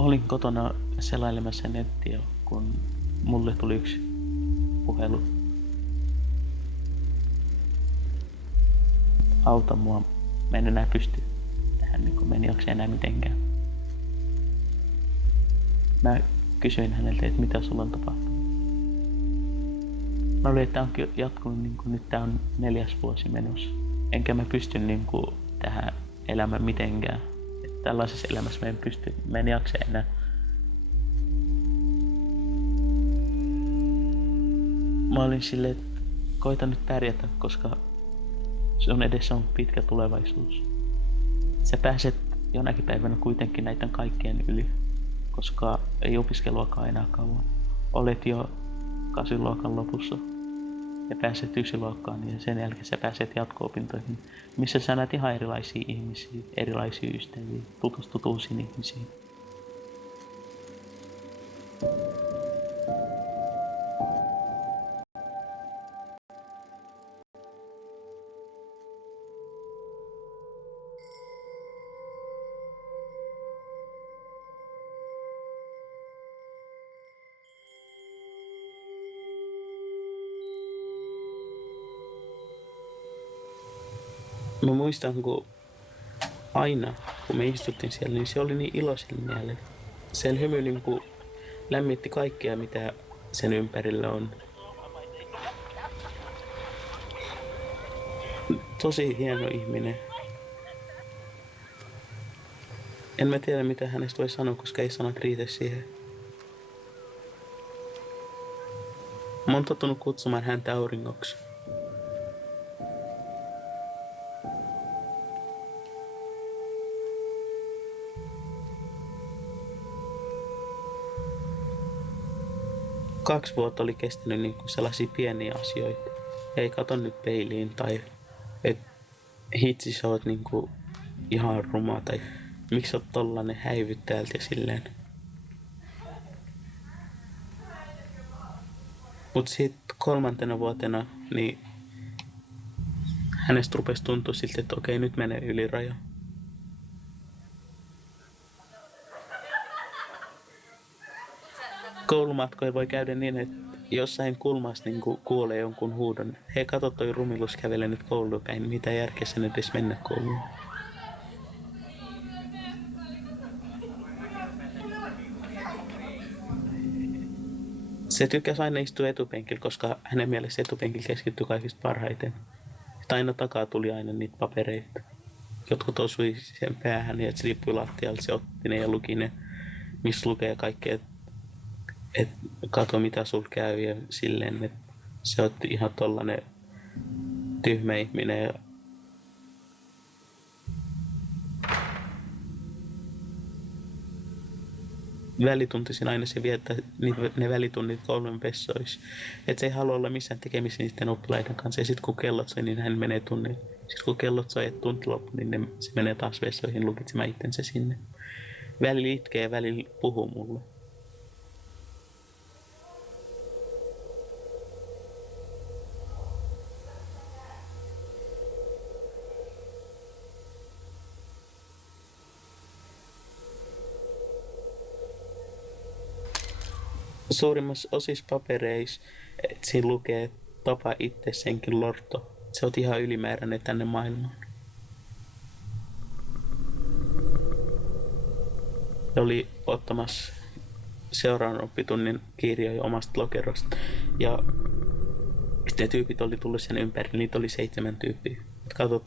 Olin kotona selailemassa nettiä, kun mulle tuli yksi puhelu. Auta mua, mä en enää pysty tähän, niin mä en jaksa enää mitenkään. Mä kysyin häneltä, että mitä sulla on tapahtunut. Mä olin, että tää on jatkunut, niin nyt tää on 4. vuosi menossa. Enkä mä pysty tähän elämään mitenkään. Että tällaisessa elämässä mä en jaksa enää. Mä olin silleen, että koita nyt pärjätä, koska sun edessä on pitkä tulevaisuus. Sä pääset jonakin päivänä kuitenkin näiden kaikkien yli, koska ei opiskeluakaan enää kauan. Olet jo 8. luokan lopussa ja pääset 9. luokkaan ja sen jälkeen sä pääset jatko-opintoihin, missä sä näet ihan erilaisia ihmisiä, erilaisia ystäviä, tutustut uusiin ihmisiin. Mä muistan, kun aina, kun me istuttiin siellä, niin se oli niin iloisella mielellä. Sen hymy lämmitti kaikkea, mitä sen ympärillä on. Tosi hieno ihminen. En mä tiedä, mitä hänestä voi sanoa, koska ei sanat riitä siihen. Mä oon tottunut kutsumaan häntä auringoksi. Kaksi vuotta oli kestänyt sellaisia pieniä asioita. Ei kato nyt peiliin tai että hitsi sä oot ihan ruma tai miksi oot tollanen häivyt täältä ja silleen. Mut sit 3. vuotena niin hänestä rupesi tuntua siltä, että okei, nyt menee yli raja. Koulumatkoja voi käydä niin, että jossain kulmassa kuulee jonkun huudon. Hei, kato toi rumilus kävelee nyt kouluun päin. Mitä järkeä sen edes mennä kouluun? Se tykkäsi aina istua etupenkillä, koska hänen mielestä etupenkillä keskittyi kaikista parhaiten. Sitten aina takaa tuli aina niitä papereita. Jotkut osui sen päähän ja se riippui lattialta. Se otti ne ja luki ne, missä lukee kaikkea. Et kato mitä sul käy ja silleen, että se otti ihan tollanen tyhmä ihminen. Ja välituntisin aina se viettää ne välitunnit koulun vessoissa. Et se ei halua olla missään tekemisissä niiden oppilaiden kanssa. Ja sit kun kellot soi, niin hän menee tunnille. Sit kun kellot soi, että tunti loppu, niin se menee taas vessoihin lukitsemaan itsensä sinne. Välillä itkee ja välillä puhuu mulle. Suurimmassa osissa papereissa siinä lukee tapa itse senkin lorto. Se on ihan ylimääräinen tänne maailmaan. Se oli ottamassa seuraavan oppitunnin kirjoja omasta lokerosta. Ja ne tyypit oli tullut sen ympärille, niitä oli 7 tyyppiä. Kato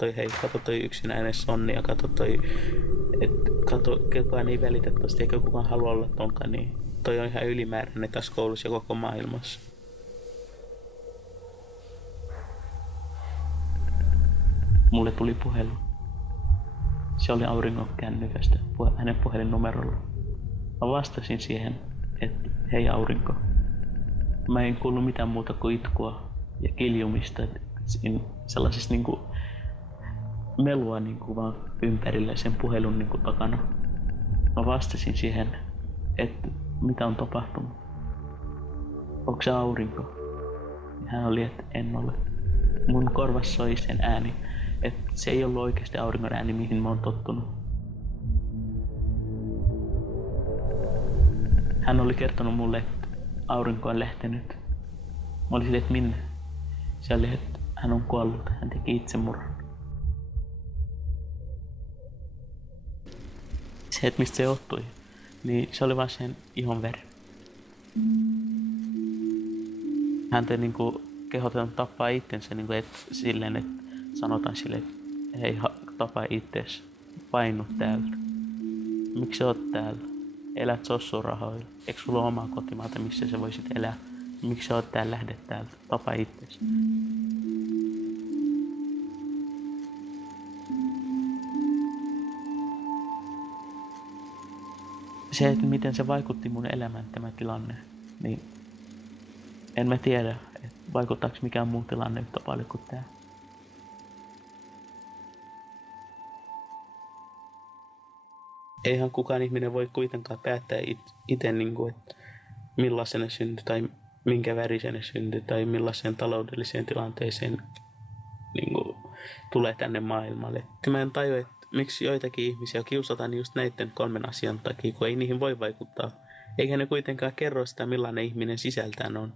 toi yksinäinen Sonni ja kato, kukaan ei välitä tosta eikä kukaan halua olla tonkaan, niin toi on ihan ylimääräinen tässä koulussa ja koko maailmassa. Mulle tuli puhelu. Se oli auringon kännykästä hänen puhelinnumerolla. Mä vastasin siihen, että hei aurinko. Mä en kuullut mitään muuta kuin itkua ja kiljumista. Sellaisista melua vaan ympärillä sen puhelun takana. Mä vastasin siihen, että mitä on tapahtunut. Onko se aurinko? Hän oli, että en ole. Mun korvassa soi sen ääni, että se ei ollut oikeasti auringon ääni, mihin mä oon tottunut. Hän oli kertonut mulle, että aurinko on lähtenyt. Mä olin silleen, että minne? Se oli, että hän on kuollut. Hän teki itsemurhan. Se, että mistä se johtui, niin se oli vaan sen ihon veri. Häntä niinku kehotetaan tappaa itsensä niinku silleen, että sanotaan sille, että hei, tapa itses, painu täältä. Miksi sä oot täällä? Elät sossurahoilla. Eikö sulla ole omaa kotimaata, missä sä voisit elää? Miksi sä oot täällä, lähde täältä, tapa itses. Se, että miten se vaikutti mun elämään tämä tilanne, niin en mä tiedä, että vaikuttaako mikään muu tilanne yhtä paljon kuin tää. Eihän kukaan ihminen voi kuitenkaan päättää itse, niin että millaisena syntyi tai minkä värisenä syntyi tai millaiseen taloudelliseen tilanteeseen niin kuin, tulee tänne maailmalle. Mä en tajua, että miksi joitakin ihmisiä kiusataan just näiden 3 asian takia, kun ei niihin voi vaikuttaa. Eikä ne kuitenkaan kerro sitä, millainen ihminen sisältään on.